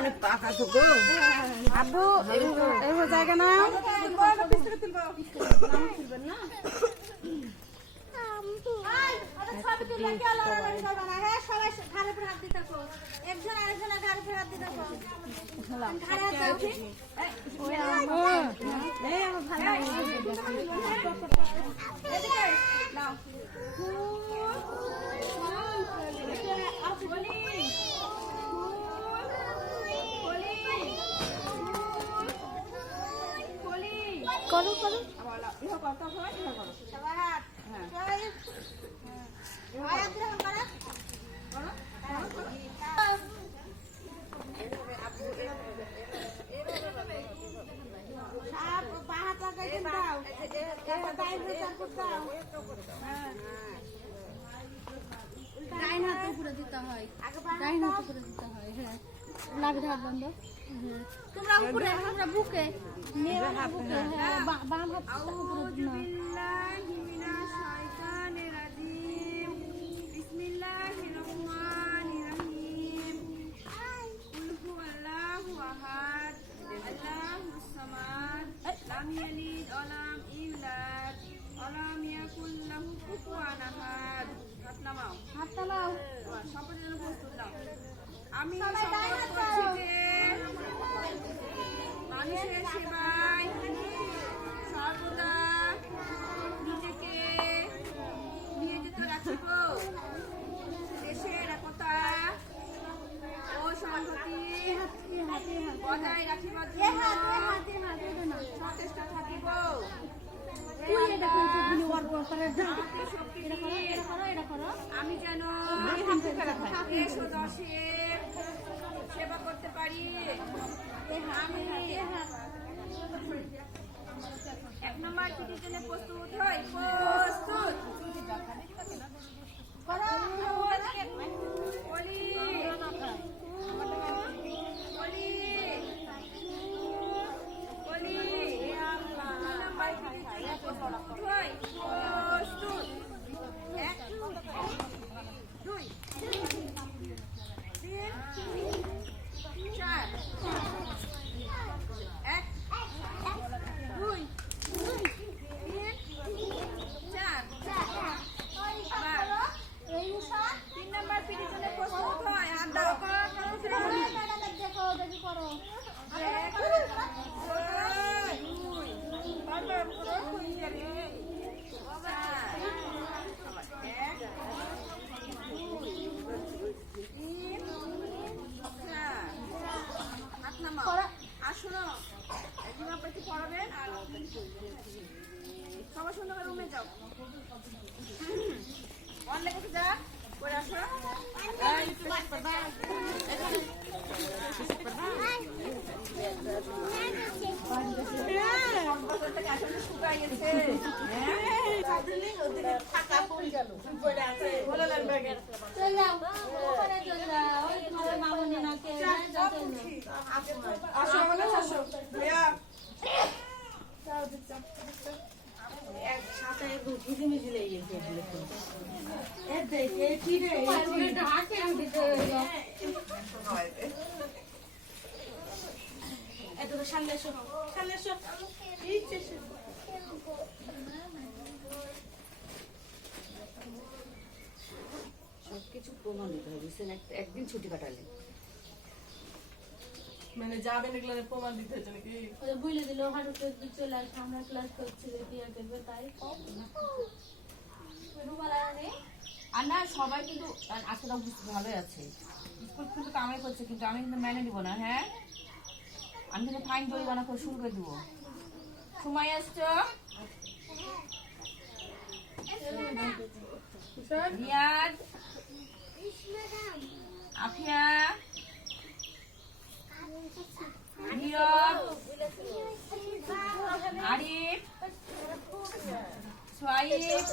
অনেক পাকা তো গো আব্বু এই জায়গা না করো করো ডাইন হাতে উপরে দিতে হয়, ডাইন হাতে উপরে দিতে হয়। হ্যাঁ, লাগে হাত বন্ধ। তোমরা উপরে, তোমরা বুকে, মেয়েরা বুকে। হ্যাঁ, বাম হাত উপরে না। হাত নামাও। আমি মানুষের সেবায় সর্বদা নিজেকে নিয়োজিত রাখিব। দেশের একতা ও সংহতি বজায় রাখিবার জন্য সচেষ্ট থাকিব। আমি যেন দেশ ও দশের সেবা করতে পারি। আমি 1 নম্বর চিঠির জন্য প্রস্তুত হই। প্রস্তুত বলি বলি বলি 2 নম্বর চিঠির জন্য প্রস্তুত হই। প্রস্তুত 1 2 3 4 1 2 3 4 3 নম্বর পিটির জন্য প্রস্তুত হয়। হাত দাও। আসুন একদিন আপনাকে পড়াবেন আর সবার সুন্দর করে রুমে যাও। অনলাইন কাছে যা করে আসো। সবকিছু প্রমাণ দিতে হবে। একদিন ছুটি কাটালে মানে যাবেন এগুলো প্রমাণ দিতে হচ্ছে নাকি? বুঝলে দিল হাঁটুতে চলে আসে, আমরা ক্লাস করছি বিয়ে করবে তাই। আর না সবাই কিন্তু আজকে ভালোই আছে, স্কুল কিন্তু কামাই করছে, কিন্তু আমি কিন্তু মেনে নিব না। হ্যাঁ, আমি কিন্তু ফাইন জরিমানা করে শুরু করে দিব। সময় আসছো রিয়াদ, আফিয়া, নীরব, আরিফ, সোয়াইব,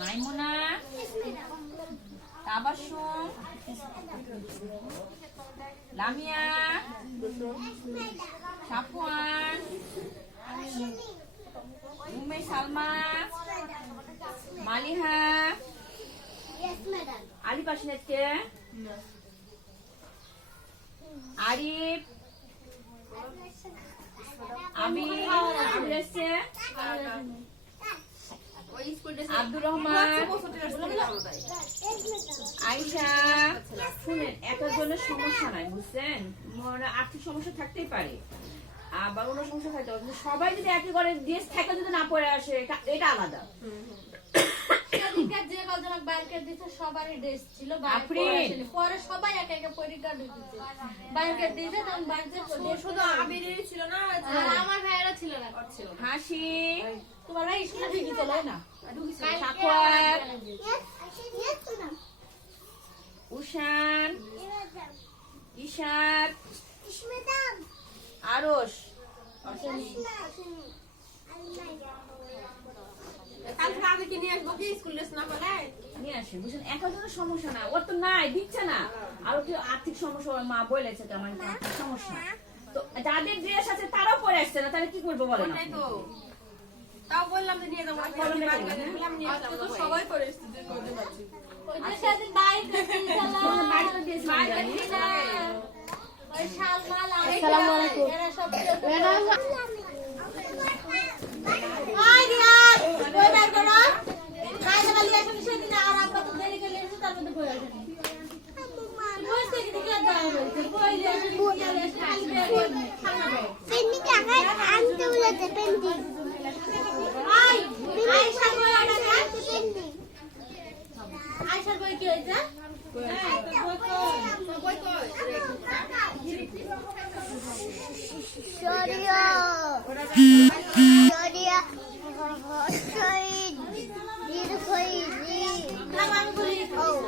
মাইমুনা, তাবাসসুম, লামিয়া, সাফওয়ান, উম্মে সালমা, মালিহা, আলিফ আসেন আজকে? আরিফ, আবির এসছে, আব্দুর রহমান, আয়েশা। শুনেন, এটার জন্য সমস্যা নাই, বুঝছেন? মনে আর্থিক সমস্যা থাকতেই পারে, আবার অন্য সমস্যা থাকতে পারে, কিন্তু সবাই যদি একই করে ড্রেস থাকে যদি না পরে আসে, এটা আলাদা। যে কজন বাইরে দিতে সবারই ড্রেস ছিল, পরে সবাই একা একা পরীক্ষা দিতে বাইরে দিতে, তখন বাইরে শুধু আবিরেরই ছিল না, আমার ভাইয়েরা ছিল না। হাসি, তোমার ভাই স্কুলে ঢুকে চলে না, সাক্ষর, উশান, ইশার, আরশ। কালকে আবিরকে নিয়ে আসবো কি স্কুল ড্রেস না পরে? নিয়ে আসে, বুঝছেন? একার জন্য সমস্যা না, ওর তো নাই, দিচ্ছে না। আর কি আর্থিক সমস্যা, ওর মা বলেছে তো আমার আর্থিক সমস্যা। তো যাদের ড্রেস আছে তারাও পরে আসছে না, তাহলে কি করবো বলেন? তো তাও বললাম যে নিয়ে যাবো, সবাই করে এসেছে, করতে পারছি। সেদিন বাইরে ওই শালমাল এরা সব আয়সার বই কি হয়েছে?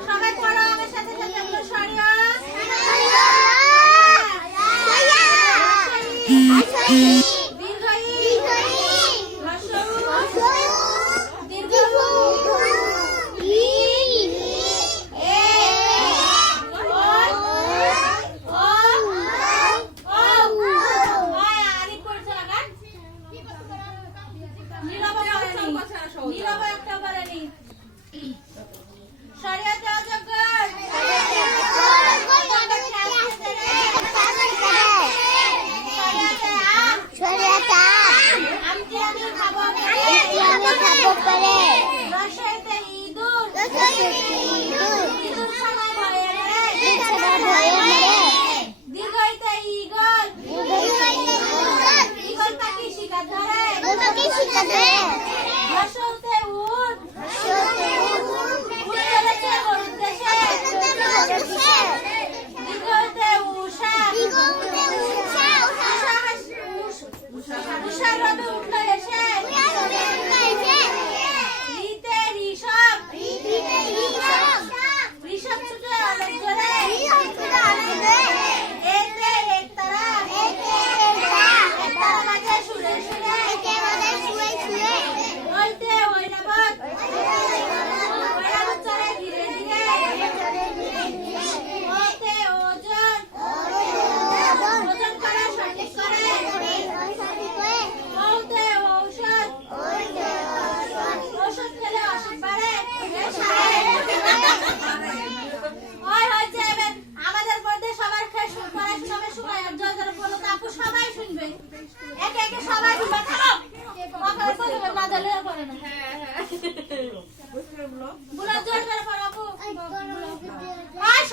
সবাই পড়ো আমার সাথে সাথে সরিয়া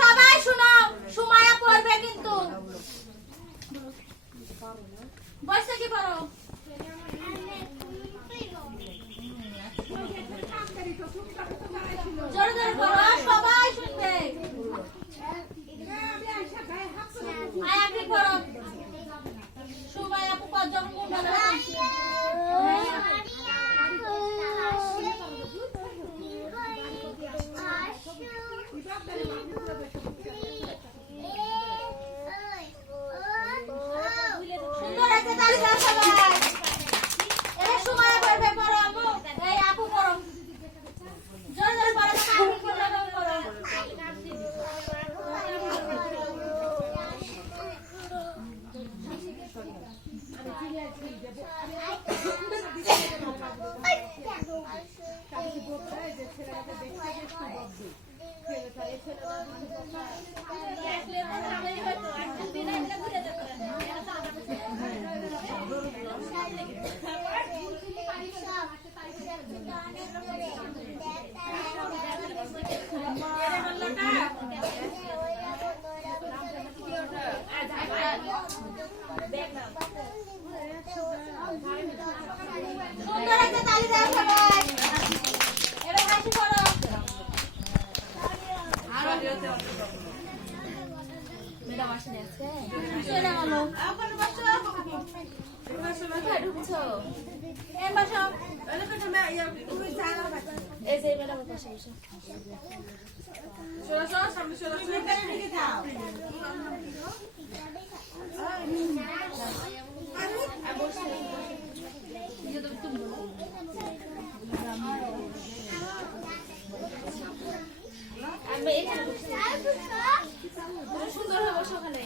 সবাই শুনো, সুমায়া পড়বে কিন্তু বসে কি পড়ো জোরে জোরে পড়ো, সবাই শুনবে। আয়াকে পড়ো, সুমায়া আপু কজন গুণ সুন্দর আছে তালিকা সবাই। এই সময় পড়বে পড়ো আপু, এই আপু পড়ো জোরে জোরে পড়ো। সুন্দর একটা তালি দাও সবাই। এবার হাসি করো। ম্যাডাম আসেন আজকে চলে গেল। কোথায় ঢুকছো? এই বসো। এই যে ম্যাডামের পাশে বসে আমি এখানে ঢুকছি। তুমি সুন্দর হয়ে বসো ওখানে।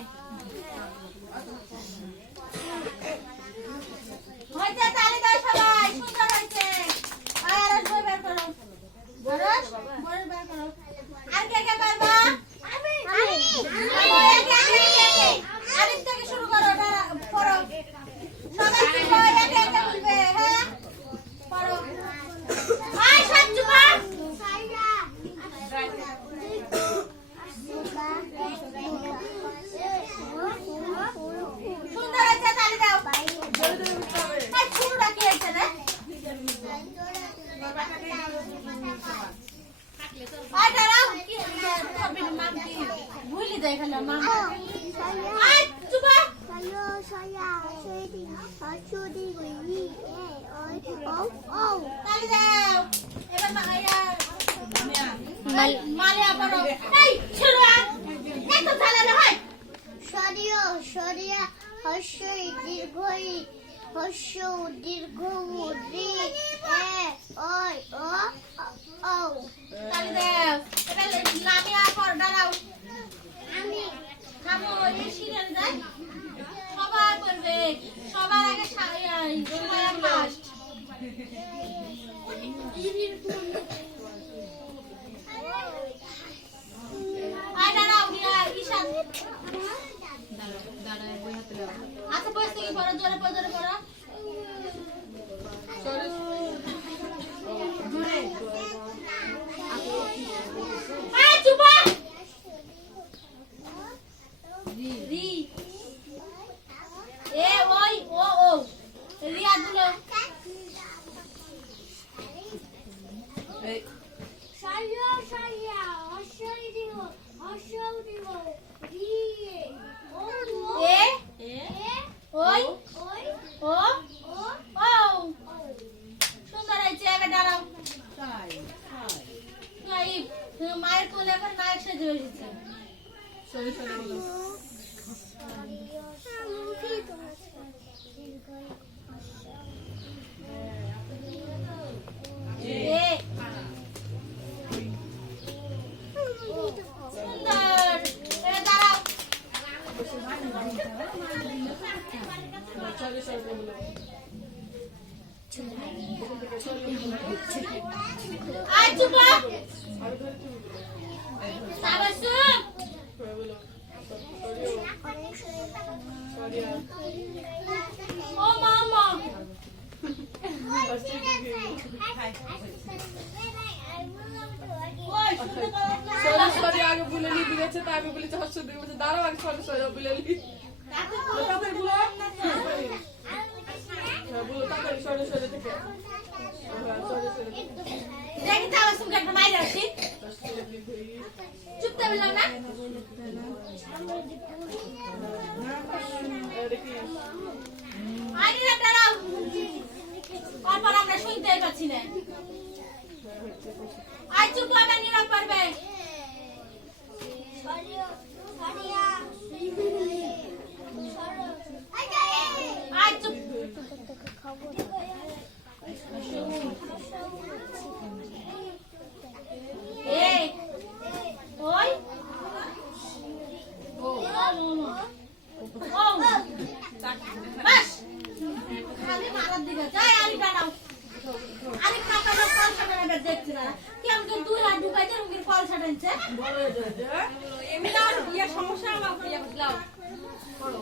হয়েছে, তালি দাও সবাই। সুন্দর হয়েছে। আর বই বের করো। বরস, বই বের করো। আর কে কে পারবা? আমি। আরিফ থেকে শুরু করো। পড়ো। সবাই শুনবো, একে একে বলবে, হ্যাঁ? পড়ো। আয় সঞ্জুমা। সুন্দর হয়েছে, তালি দাও। এই শুরুটা কি হয়েছে রে? আয় দাঁড়াও। কি কবির নাম কি? ভুলি যাই খালি নাম। আয় চুপ। তালি দাও। এবার মালিয়া পড়ো। এই শুরু এত চালানো হয়। সরিয় সরিয়া হর্ষই দীর্ঘই হর্ষ দীর্ঘ রি এ ওই ও ও তালি দাও। এবার লামিয়া পড়, দাঁড়াও। আমি থামো, এই সিরিয়াল যায়। সবাই পড়বে। সবার আগে সময় ফার্স্ট। আয় দাঁড়াও, ঈশান। আচ্ছা বসে থেকে পড়ো, জোরে পড়ো, জোরে পড়ো। আয় চুপ। রি এ ওই ও ও রিয়া দুলো। সরিয় সরিয়া হর্ষই দিব হর্ষও দিব রি ও এ এ ওই ওই ও ও ও। ও সুন্দর হয়েছে, এবার দাঁড়াও। মায়ের কোলে এখন নায়ক সেজে এসেছে। এ সুন্দর, এবার দাঁড়াও। আয় চুপ। সাবাস চুপ। ও মামা। ওই শুনতে পারো না? সরি সরি আগে বলে নি দিয়েছে তাই আমি বলেছি হর্ষ দিয়ে বলছে দাঁড়াও আগে সরি সরি বলে নি তাড়াতাড়ি বলো বলো তাড়াতাড়ি সরি সরি থেকে সরি সরি দেখি তো আমার সঙ্গে একটা মাইরে আসি। চুপ তো বললাম না। দেখি আরে না দাঁড়াও। তারপর আমরা শুনতেই পাচ্ছি না। আয় চুপ, আবার নীরব করবে। সরিয় সরিয়া আয় চুপ। এ ওই ও ও বাস খালি মারার দিকে যায়। আলি দাঁড়াও। আলি খাতা লোক দেখছি না কি আমাকে দুই হাত ঢুকাইতে এমনি আর ইয়ে সমস্যা আমার ইয়ে বুঝলাম করো